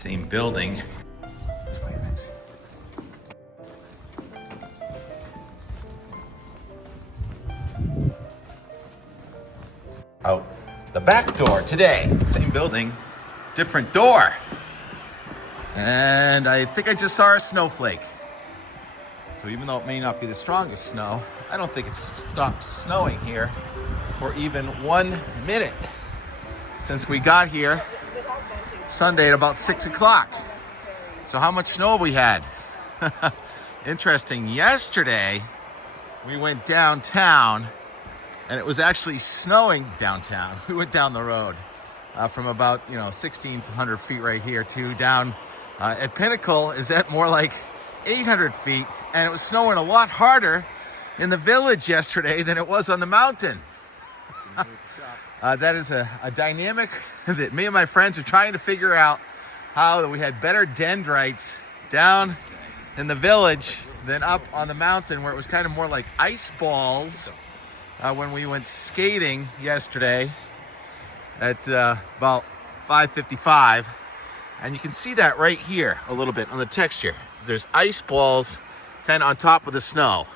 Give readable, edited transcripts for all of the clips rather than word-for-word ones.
Same building. Out the back door today. Same building, different door. And I think I just saw a snowflake. So even though it may not be the strongest snow, I don't think it's stopped snowing here for even 1 minute since we got here Sunday at about 6 o'clock. So how much snow have we had? Interesting. Yesterday, we went downtown and it was actually snowing downtown. We went down the road from about 1,600 feet right here to down at Pinnacle is at more like 800 feet, and it was snowing a lot harder in the village yesterday than it was on the mountain. That is a dynamic that me and my friends are trying to figure out, how we had better dendrites down in the village than up on the mountain, where it was kind of more like ice balls when we went skating yesterday at about 5:55. And you can see that right here a little bit on the texture. There's ice balls kind of on top of the snow.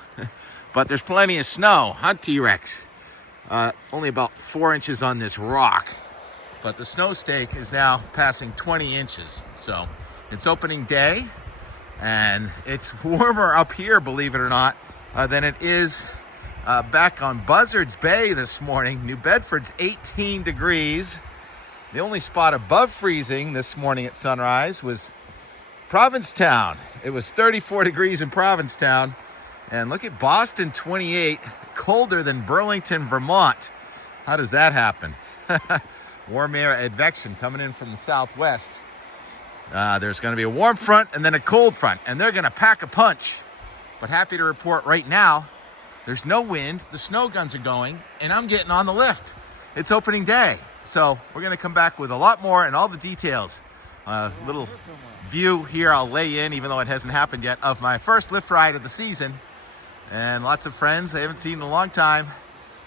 But there's plenty of snow, huh, T-Rex? Only about 4 inches on this rock. But the snow stake is now passing 20 inches. So it's opening day, and it's warmer up here, believe it or not, than it is back on Buzzards Bay this morning. New Bedford's 18 degrees. The only spot above freezing this morning at sunrise was Provincetown. It was 34 degrees in Provincetown. And look at Boston, 28, colder than Burlington, Vermont. How does that happen? Warm air advection coming in from the southwest. There's going to be a warm front and then a cold front, and they're going to pack a punch. But happy to report right now, there's no wind, the snow guns are going, and I'm getting on the lift. It's opening day. So we're going to come back with a lot more and all the details. Little view here I'll lay in, even though it hasn't happened yet, of my first lift ride of the season. And lots of friends I haven't seen in a long time.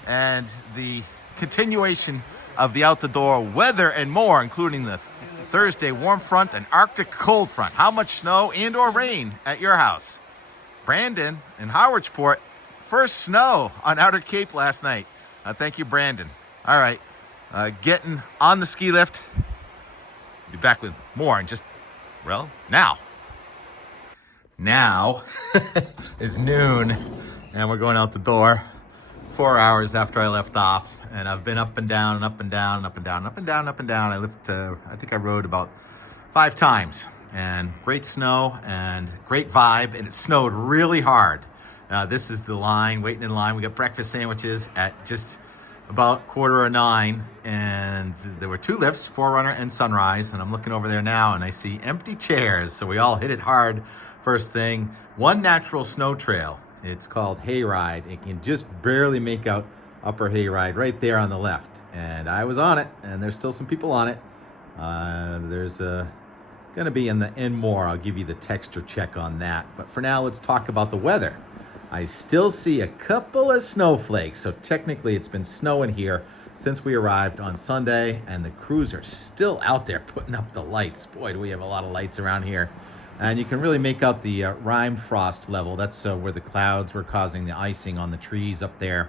And the continuation of the out-the-door weather and more, including the Thursday warm front and Arctic cold front. How much snow and or rain at your house? Brandon in Howardsport, first snow on Outer Cape last night. Thank you, Brandon. All right. Getting on the ski lift. Be back with more in just, well, now. Now is noon, and we're going out the door 4 hours after I left off. And I've been up and down and up and down and up and down, up and down, up and down. I think I rode about 5 times, and great snow and great vibe, and it snowed really hard. This is the line, waiting in line. We got breakfast sandwiches at just about 8:45, and there were 2 lifts, Forerunner and Sunrise, and I'm looking over there now and I see empty chairs. So we all hit it hard first thing. One natural snow trail. It's called Hayride. It can just barely make out Upper Hayride right there on the left. And I was on it, and there's still some people on it. There's gonna be in more. I'll give you the texture check on that. But for now, let's talk about the weather. I still see a couple of snowflakes, so technically it's been snowing here since we arrived on Sunday, and the crews are still out there putting up the lights. Boy, do we have a lot of lights around here. And you can really make out the rime frost level. That's where the clouds were causing the icing on the trees up there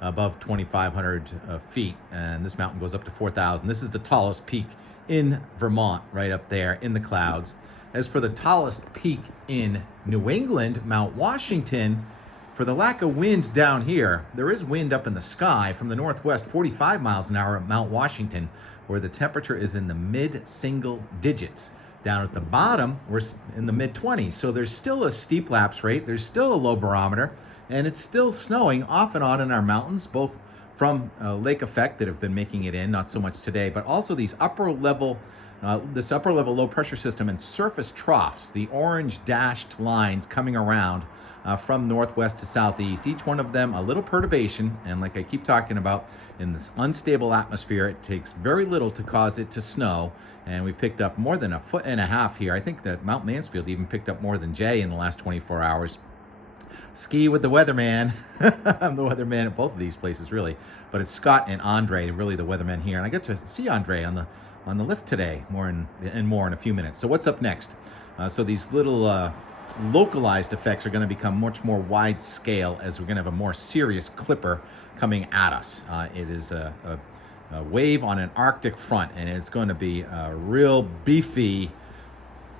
above 2,500 feet. And this mountain goes up to 4,000. This is the tallest peak in Vermont, right up there in the clouds. As for the tallest peak in New England, Mount Washington, for the lack of wind down here, there is wind up in the sky from the northwest, 45 miles an hour at Mount Washington, where the temperature is in the mid-single digits. Down at the bottom, we're in the mid-20s, so there's still a steep lapse rate, there's still a low barometer, and it's still snowing off and on in our mountains, both from lake effect that have been making it in, not so much today, but also these this upper level low pressure system and surface troughs, the orange dashed lines coming around from northwest to southeast, each one of them a little perturbation. And like I keep talking about, in this unstable atmosphere, it takes very little to cause it to snow. And we picked up more than 1.5 feet here. I think that Mount Mansfield even picked up more than Jay in the last 24 hours. Ski with the weatherman. I'm the weatherman at both of these places, really. But it's Scott and Andre, really the weathermen here. And I get to see Andre on the on the lift today. More in a few minutes. So what's up next? So these little localized effects are going to become much more wide scale as we're going to have a more serious clipper coming at us. It is a wave on an Arctic front, and it's going to be a real beefy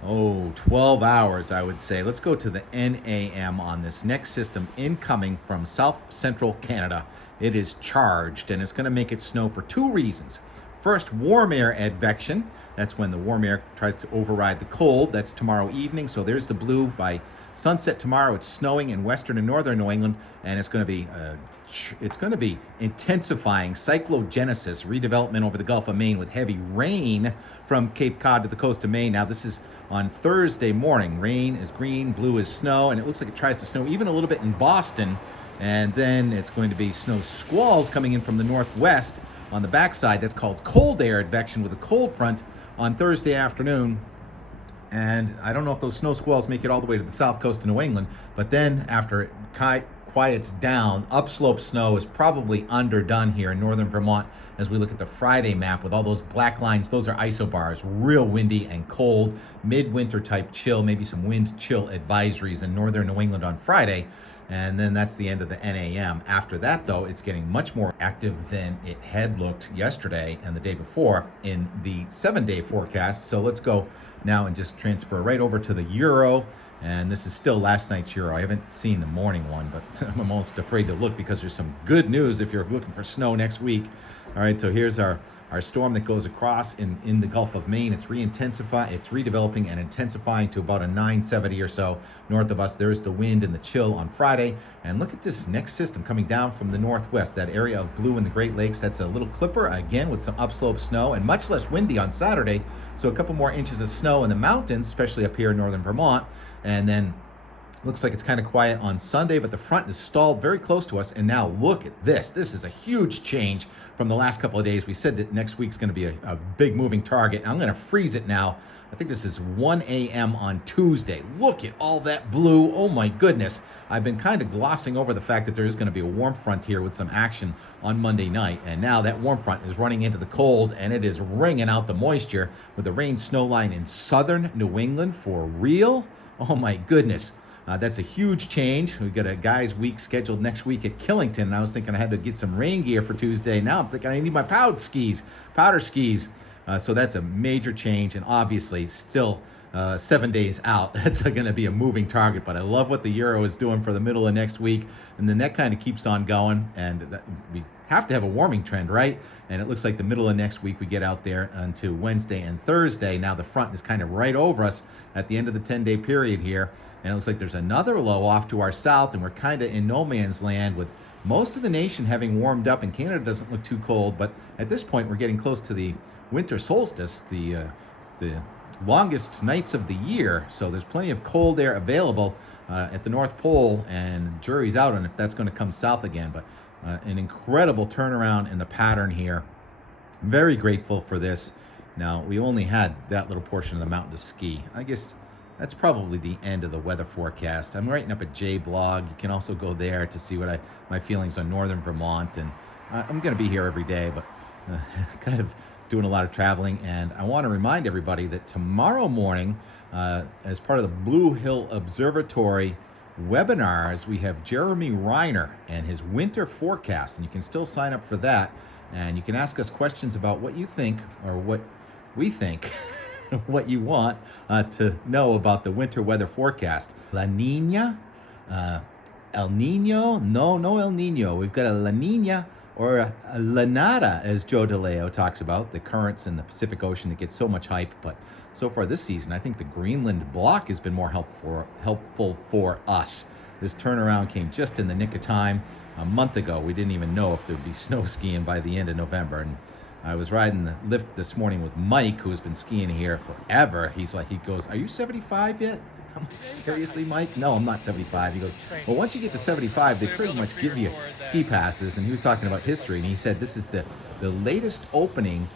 12 hours, I would say. Let's go to the NAM on this next system incoming from south central Canada. It is charged, and it's going to make it snow for two reasons. First, warm air advection. That's when the warm air tries to override the cold. That's tomorrow evening. So there's the blue. By sunset tomorrow, it's snowing in western and northern New England, and it's going to be intensifying cyclogenesis, redevelopment over the Gulf of Maine with heavy rain from Cape Cod to the coast of Maine. Now this is on Thursday morning. Rain is green, blue is snow, and it looks like it tries to snow even a little bit in Boston. And then it's going to be snow squalls coming in from the northwest on the backside. That's called cold air advection with a cold front on Thursday afternoon. And I don't know if those snow squalls make it all the way to the south coast of New England, but then after it quiets down, upslope snow is probably underdone here in northern Vermont as we look at the Friday map with all those black lines. Those are isobars, real windy and cold, midwinter type chill, maybe some wind chill advisories in northern New England on Friday. And then that's the end of the NAM. After that, though, it's getting much more active than it had looked yesterday and the day before in the 7-day forecast. So let's go now and just transfer right over to the Euro. And this is still last night's Euro. I haven't seen the morning one, but I'm almost afraid to look because there's some good news if you're looking for snow next week. All right, so here's our storm that goes across in the Gulf of Maine. It's redeveloping and intensifying to about a 970 or so north of us. There's the wind and the chill on Friday. And look at this next system coming down from the northwest, that area of blue in the Great Lakes. That's a little clipper, again, with some upslope snow and much less windy on Saturday. So a couple more inches of snow in the mountains, especially up here in northern Vermont. And then looks like it's kind of quiet on Sunday, but the front is stalled very close to us. And now look at this. This is a huge change from the last couple of days. We said that next week's going to be a big moving target. I'm going to freeze it now. I think this is 1 a.m. on Tuesday. Look at all that blue. Oh my goodness. I've been kind of glossing over the fact that there is going to be a warm front here with some action on Monday night. And now that warm front is running into the cold, and it is wringing out the moisture with the rain snow line in southern New England for real. Oh my goodness. That's a huge change. We've got a guys' week scheduled next week at Killington, and I was thinking I had to get some rain gear for Tuesday. Now I'm thinking I need my powder skis. So that's a major change, and obviously still 7 days out. That's going to be a moving target, but I love what the Euro is doing for the middle of next week, and then that kind of keeps on going, and we have to have a warming trend, right? And it looks like the middle of next week we get out there onto Wednesday and Thursday. Now the front is kind of right over us at the end of the 10-day period here. And it looks like there's another low off to our south, and we're kind of in no man's land with most of the nation having warmed up, and Canada doesn't look too cold. But at this point, we're getting close to the winter solstice, the longest nights of the year. So there's plenty of cold air available at the North Pole, and jury's out on if that's going to come south again. But an incredible turnaround in the pattern here. Very grateful for this. Now, we only had that little portion of the mountain to ski. I guess that's probably the end of the weather forecast. I'm writing up a J-blog. You can also go there to see what my feelings on northern Vermont. And I'm going to be here every day, but kind of doing a lot of traveling. And I want to remind everybody that tomorrow morning, as part of the Blue Hill Observatory webinars, we have Jeremy Reiner and his winter forecast. And you can still sign up for that. And you can ask us questions about what you think or what we think, what you want to know about the winter weather forecast. La Nina, El Nino, no El Nino. We've got a La Nina or a La Nada, as Joe DeLeo talks about, the currents in the Pacific Ocean that get so much hype. But so far this season, I think the Greenland block has been more helpful for us. This turnaround came just in the nick of time. A month ago, we didn't even know if there'd be snow skiing by the end of November. And I was riding the lift this morning with Mike, who's been skiing here forever. He goes, "Are you 75 yet?" I'm like, "Seriously, Mike?" "No, I'm not 75. He goes, "Well, once you get to 75, they pretty much give you ski passes." And he was talking about history, and he said this is the latest opening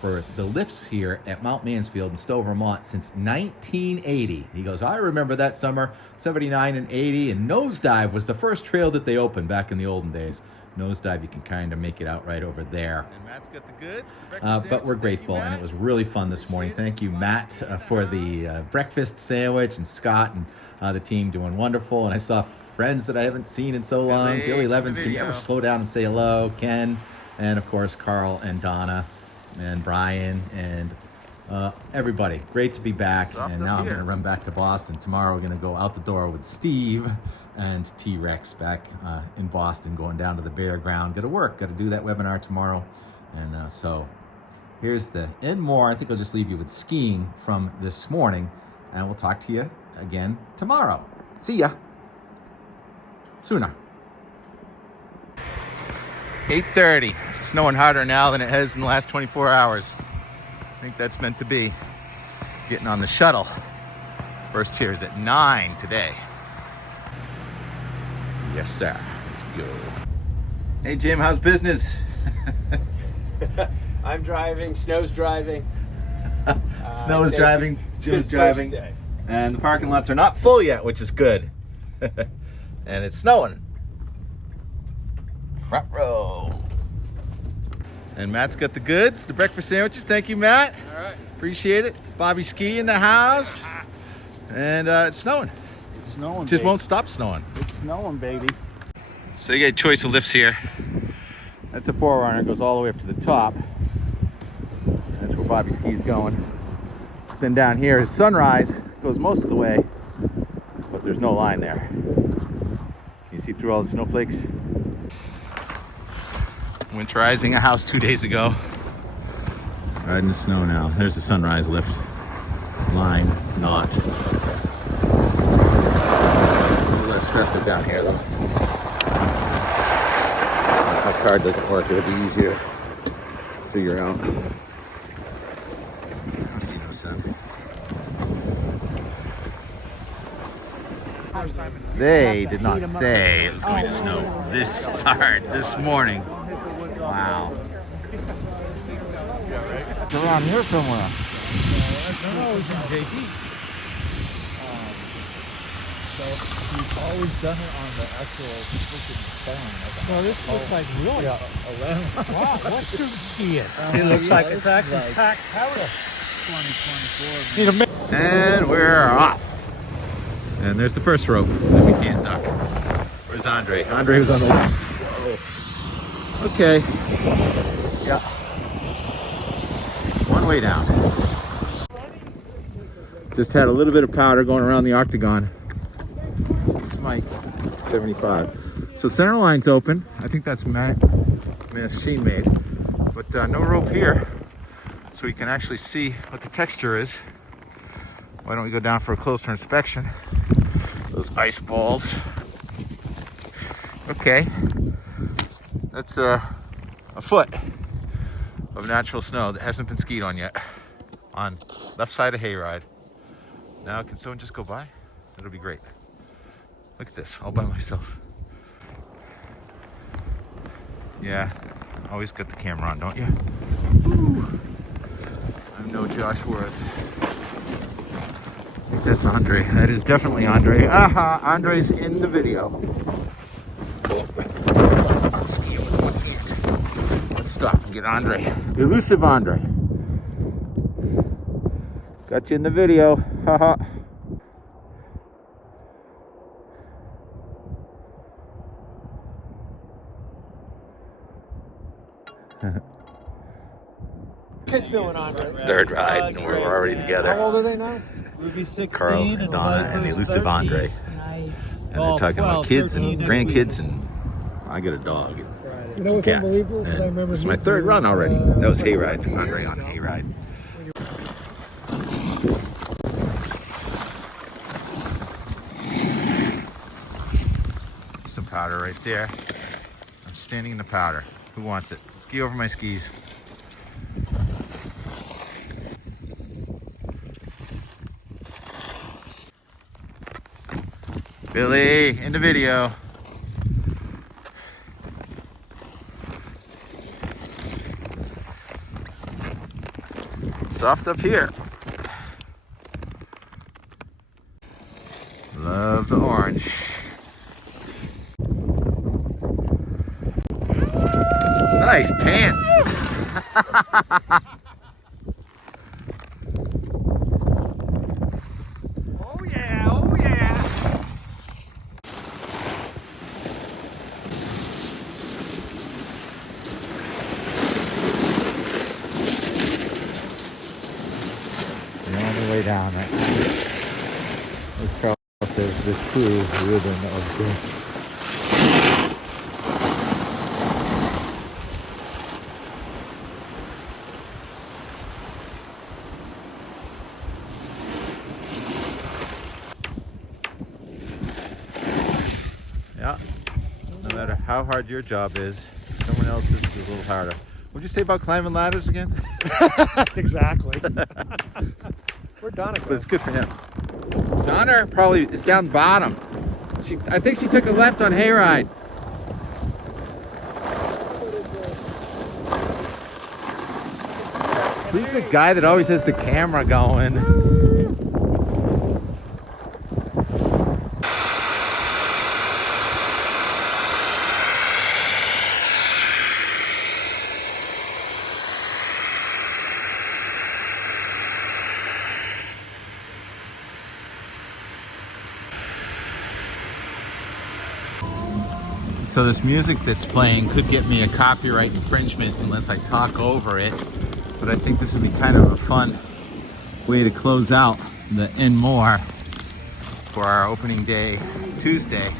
for the lifts here at Mount Mansfield in Stowe, Vermont since 1980. He goes, "I remember that summer, 79 and 80, and Nosedive was the first trail that they opened back in the olden days." nosedive, you can kind of make it out right over there. And Matt's got the goods. But we're grateful, and it was really fun this morning. Thank you, Matt, for the breakfast sandwich, and Scott and the team doing wonderful. And I saw friends that I haven't seen in so long. Billy Levins, can you ever slow down and say hello? Ken, and of course Carl and Donna and Brian and everybody. Great to be back. And now I'm going to run back to Boston. Tomorrow we're going to go out the door with Steve and T-Rex back in Boston, going down to the Bear Ground. Got to work. Got to do that webinar tomorrow. And so here's the and more. I think I'll just leave you with skiing from this morning, and we'll talk to you again tomorrow. See ya. Sooner. 8:30. It's snowing harder now than it has in the last 24 hours. I think that's meant to be. Getting on the shuttle. First cheers at 9 today. Yes, sir. Let's go. Hey, Jim, how's business? I'm driving. Snow's driving. Snow is driving. Jim's driving. And the parking lots are not full yet, which is good. And it's snowing. Front row. And Matt's got the goods, the breakfast sandwiches. Thank you, Matt. All right. Appreciate it. Bobby Ski in the house. And it's snowing. It's snowing, Just won't stop snowing. It's snowing, baby. So you get a choice of lifts here. That's a 4Runner. It goes all the way up to the top. That's where Bobby Ski's going. Then down here is Sunrise. Goes most of the way, but there's no line there. Can you see through all the snowflakes? Winterizing a house 2 days ago. Riding the snow now. There's the Sunrise lift. Line not. A little less festive down here though. My card doesn't work. It'll be easier to figure out. I see no sun. They did not say it was going to snow this hard this morning. Wow. It's around here somewhere. No, it's in JP. So he's always done it on the actual freaking phone. No, this looks like really wow, what's the skiing? It looks like it's actually packed powder. 2024. And we're off. And there's the first rope that we can't duck. Where's Andre? Andre was on the left. Whoa. Okay. Yeah. One way down. Just had a little bit of powder going around the octagon. It's Mike, 75. So center line's open. I think that's machine made. But no rope here. So we can actually see what the texture is. Why don't we go down for a closer inspection? Those ice balls. Okay. That's a foot of natural snow that hasn't been skied on yet. On left side of hayride. Now can someone just go by? It'll be great. Look at this, all by myself. Yeah, always got the camera on, don't you? Woo. I'm no Josh Worth. I think that's Andre. That is definitely Andre. Aha, Andre's in the video. Let's stop and get Andre. Elusive Andre. Got you in the video. Haha. Kids doing on right? Third ride, and we're already together. How old are they now? Ruby 16. Carl, Donna, and the elusive Andre. Nice. And they're talking about kids and grandkids, and I got a dog and some cats. And this is my third run already. That was hayride. Andre on hayride. Some powder right there. I'm standing in the powder. Who wants it? Ski over my skis. Billy, in the video. Soft up here. Love the orange. nice pants. Oh yeah, oh yeah. The only way down it. As Carl says, the true rhythm of the yeah. No matter how hard your job is, someone else's is a little harder. What'd you say about climbing ladders again? Exactly. We're done. But it's good for him. Donner probably is down bottom. I think she took a left on Hayride. Who's the guy that always has the camera going? So this music that's playing could get me a copyright infringement unless I talk over it. But I think this would be kind of a fun way to close out the and more for our opening day, Tuesday,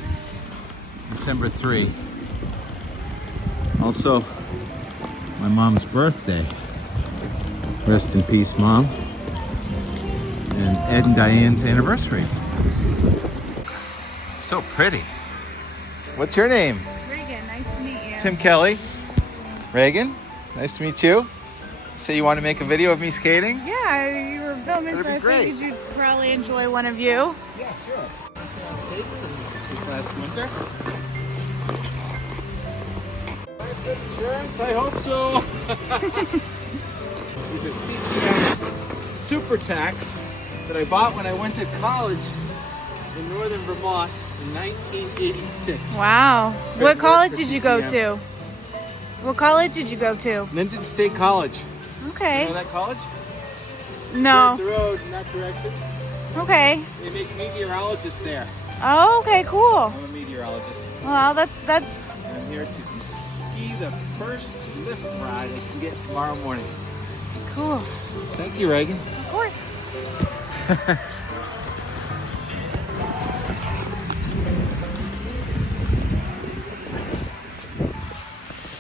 December 3. Also, my mom's birthday. Rest in peace, Mom. And Ed and Diane's anniversary. So pretty. What's your name? Reagan, nice to meet you. Tim Kelly. Reagan, nice to meet you. Say you want to make a video of me skating? Yeah, you were filming, That'd so be I great. figured you'd probably enjoy one of you. Yeah, sure. I was on skates this last winter. Insurance, I hope so. These are CCM Super Tax that I bought when I went to college in northern Vermont in 1986. Wow. I What worked college for did you go CCM. to? What college did you go to? Linden State College. You Okay. know that college? No. The road in that direction. Okay. They make meteorologists there. Oh, okay, cool. I'm a meteorologist. Well, that's And I'm here to ski the first lift ride I can get tomorrow morning. cool. Thank you, Reagan. Of course.